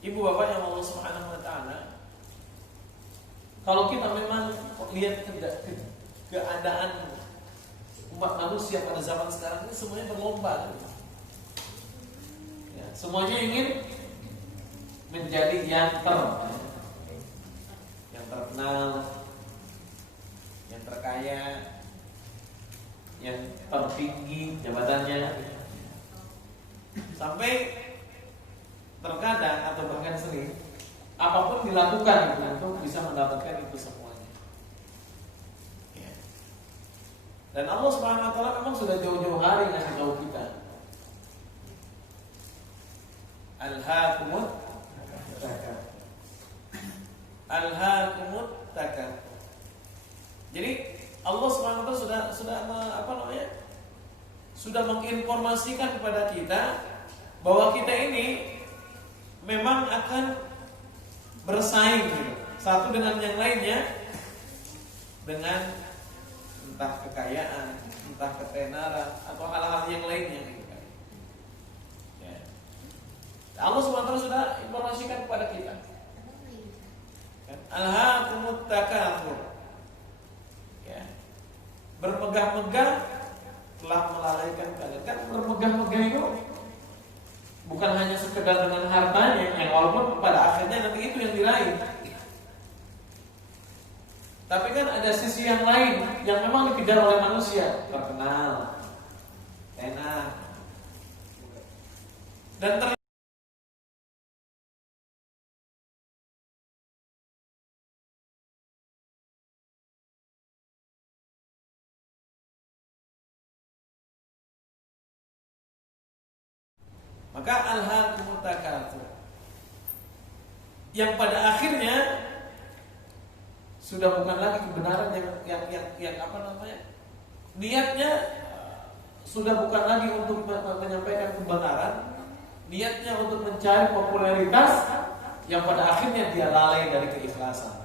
Ibu bapak yang Allah Subhanahu wa taala, kalau kita memang lihat keadaan umat manusia pada zaman sekarang ini semuanya berlomba. Ya, semuanya ingin menjadi yang terkenal, yang terkaya, yang tertinggi jabatannya, sampai terkadang atau bahkan sering apapun dilakukan untuk bisa mendapatkan itu semuanya. Ya. Dan Allah Subhanahu wa taala memang sudah jauh-jauh hari ngasih tahu kita. Alhaakumut takatsur. Jadi Allah Subhanahu wa taala sudah menginformasikan kepada kita bahwa kita ini memang akan bersaing satu dengan yang lainnya dengan entah kekayaan, entah ketenaran atau hal-hal yang lainnya. Ya. Allah SWT sudah informasikan kepada kita. Alhaakumut takatsur. Ya. Bermegah-megah telah melalaikan kalian. Kan bermegah-megah itu bukan hanya sekedar dengan hartanya, yang walaupun pada akhirnya nanti itu yang diraih. Tapi kan ada sisi yang lain yang memang dikejar oleh manusia, terkenal, enak, dan maka alhaakumut takatsur, yang pada akhirnya sudah bukan lagi kebenaran yang niatnya sudah bukan lagi untuk menyampaikan kebenaran, niatnya untuk mencari popularitas, yang pada akhirnya dia lalai dari keikhlasan.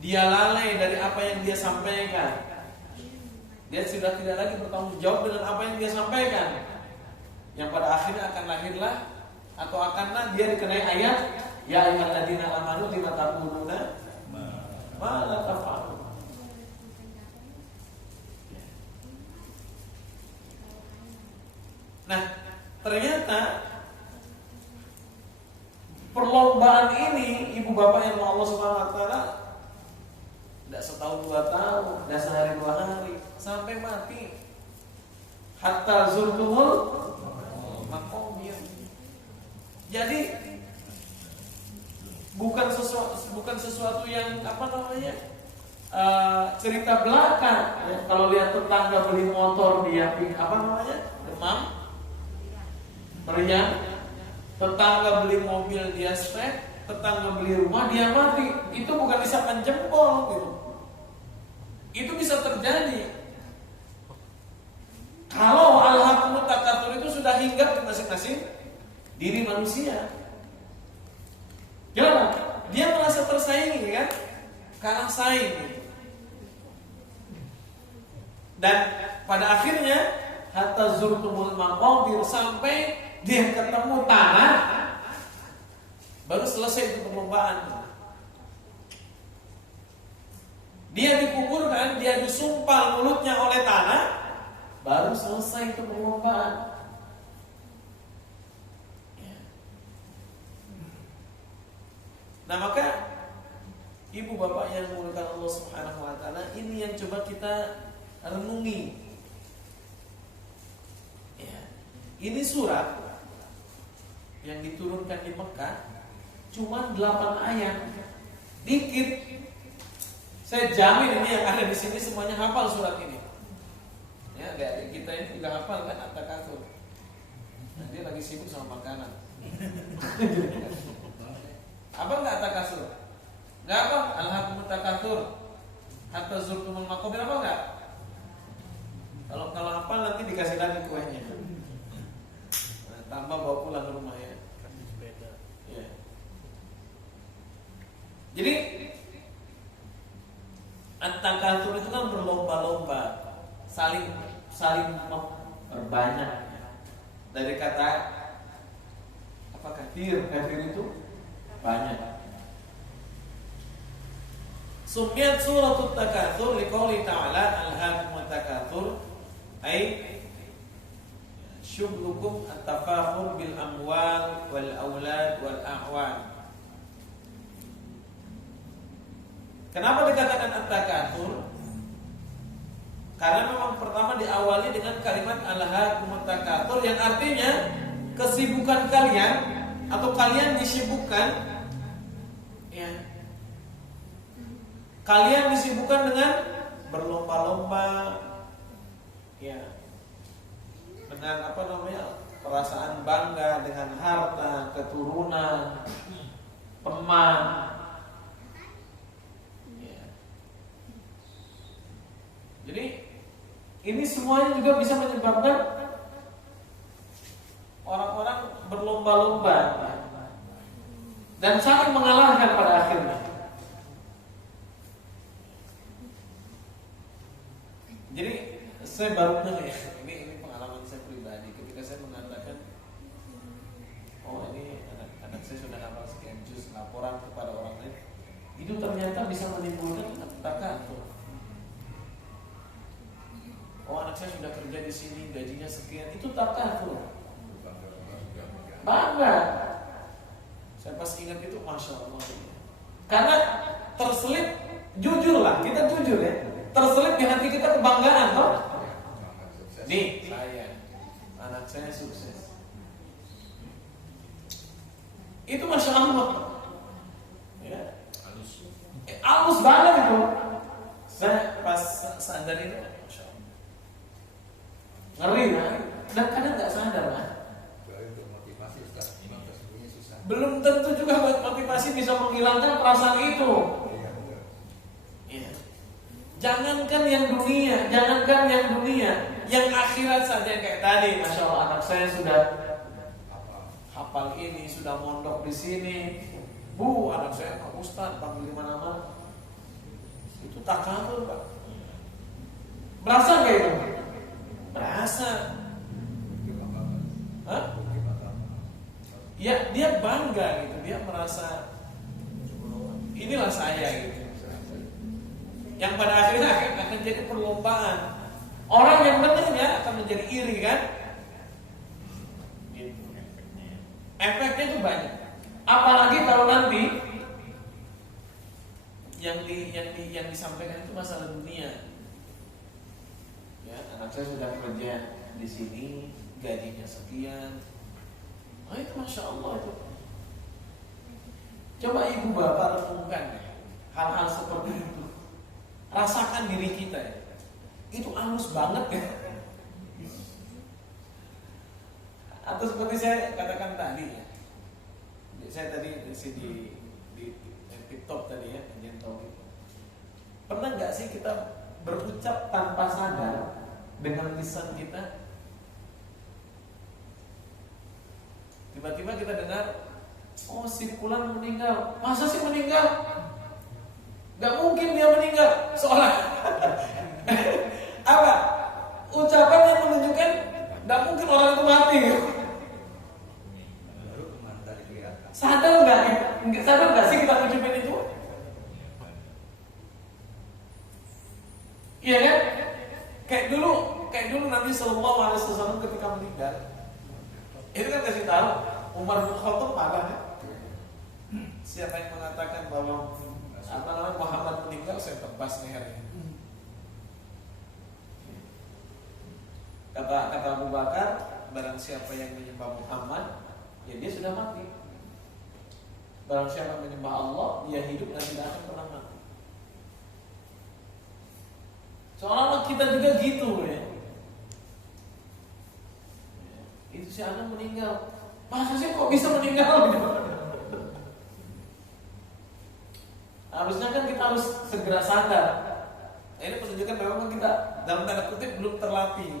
Dia lalai dari apa yang dia sampaikan. Dia sudah tidak lagi bertanggung jawab dengan apa yang dia sampaikan, yang pada akhirnya akan lahirlah atau akanlah dia dikenai ayat ya ayyuhalladzina amanu lima taquluna ma la taf'alun. Nah, ternyata perlombaan ini ibu bapak yang Allah Subhanahu wa taala tidak setahun 2 tahun, tidak sehari 2 hari, sampai mati. Hatta zurtumul maqabir. Jadi bukan sesuatu yang cerita belaka. Ya, kalau lihat tetangga beli motor dia demam, meriang. Tetangga beli mobil dia stres, tetangga beli rumah dia mati. Itu bukan isapan jempol gitu. Itu bisa terjadi kalau alhaakumut takatsur itu sudah hinggap di masing-masing diri manusia. Jangan dia merasa tersaingi kan, kalah saing gitu. Dan pada akhirnya hatta zurtumul maqabir, sampai dia ketemu tanah, baru selesai itu perlombaan. Dia dikuburkan, dia disumpal mulutnya oleh tanah, baru selesai itu perlombaan. Nah, maka ibu bapak yang dimuliakan Allah Subhanahu wa taala, ini yang coba kita renungi. Ya. Ini surat yang diturunkan di Mekah cuma 8 ayat. Dikit. Saya jamin ini yang ada di sini semuanya hafal surat ini. Ya, adik kita ini juga hafal kan at-takatsur. Nah, dia lagi sibuk sama makanan. Apa enggak takatsur? Enggak apa? Alhaakumut takatsur hatta zurtumul maqabir, apa enggak? Kalau apa nanti dikasih lagi kuenya. Nah, tambah bawa pulang ke rumah ya. Ya. Jadi at-takatsur itu kan berlomba-lomba, saling berbanyak. Dari kata Apa kathir? Kathir itu banyak. Sumiyat suratul takatsur liqouli ta'ala alhaakumut takatsur ay syughlukum at-tafakhur bil amwal wal aulad wal a'wan. Kenapa dikatakan at-takatsur? Karena memang pertama diawali dengan kalimat alhaakumut takatsur yang artinya kesibukan kalian atau kalian disibukkan, ya. Kalian disibukkan dengan berlomba-lomba, ya. Dengan perasaan bangga dengan harta, keturunan, teman. Ya. Jadi ini semuanya juga bisa menyebabkan orang-orang berlomba-lomba dan saling mengalahkan pada akhirnya. Jadi saya baru dengar ya, ini pengalaman saya pribadi ketika saya mengatakan, oh ini anak saya sudah hafal sekian juz, laporan kepada orang lain, itu ternyata bisa menimbulkan takatsur. Oh anak saya sudah kerja di sini, gajinya sekian, itu takatsur. Bangga. Saya pas ingat itu, masya Allah. Karena terselip, jujur lah, kita jujur ya. Terselip di hati kita kebanggaan, toh? Nih, anak saya sukses. Itu masya Allah. Ya. Halus banget itu. Saya pas sadar itu, masya Allah. Ngeri kan? Dan kadang nggak sadar kan? Belum tentu juga motivasi bisa menghilangkan perasaan itu. Ya. Jangankan yang dunia, yang akhirat saja kayak tadi, masya Allah anak saya sudah hafal ini, sudah mondok di sini. Bu, anak saya Pak Ustadz panggil di mana-mana. Itu takatsur, Pak. Berasa kayak itu? Berasa. Hah? Ya, dia bangga gitu, dia merasa inilah saya gitu. Yang pada akhirnya akan jadi perlombaan. Orang yang mendengarnya akan menjadi iri kan? Gitu. Efeknya itu banyak. Apalagi kalau nanti yang disampaikan itu masalah dunia. Ya, anak saya sudah kerja di sini, gajinya sekian. Oh itu masya Allah itu. Coba ibu bapak renungkan ya, hal-hal seperti itu. Rasakan diri kita ya. Itu halus banget ya. Atau seperti saya katakan tadi ya. Saya tadi di TikTok tadi ya, kajian tauhid. Pernah nggak sih kita berucap tanpa sadar dengan lisan kita? Tiba-tiba kita dengar, oh si fulan meninggal. Masa sih meninggal? Gak mungkin dia meninggal. Soalnya apa? Ucapan yang menunjukkan gak mungkin orang itu mati. Sadar nggak? Sadar nggak sih kita ucapin itu? Iya kan? Kayak dulu Nabi Sallallahu Alaihi Wasallam ketika meninggal, itu kan kasih tahu Umar bin Khattab marah ya. Siapa yang mengatakan bahwa Muhammad meninggal, saya tebas lehernya. Kata Abu Bakar, barang siapa yang menyembah Muhammad, ya dia sudah mati. Barang siapa menyembah Allah, dia hidup dan tidak akan pernah mati. Seolah-olah kita juga gitu ya. Itu si anak meninggal. Masa sih kok bisa meninggal gitu? Harusnya kan kita harus segera sadar. Nah, ini menunjukkan memang kita dalam tanda kutip belum terlatih.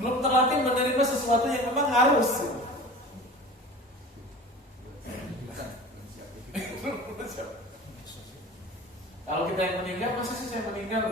Belum terlatih menerima sesuatu yang memang harus. Kalau kita yang meninggal, masa sih saya meninggal?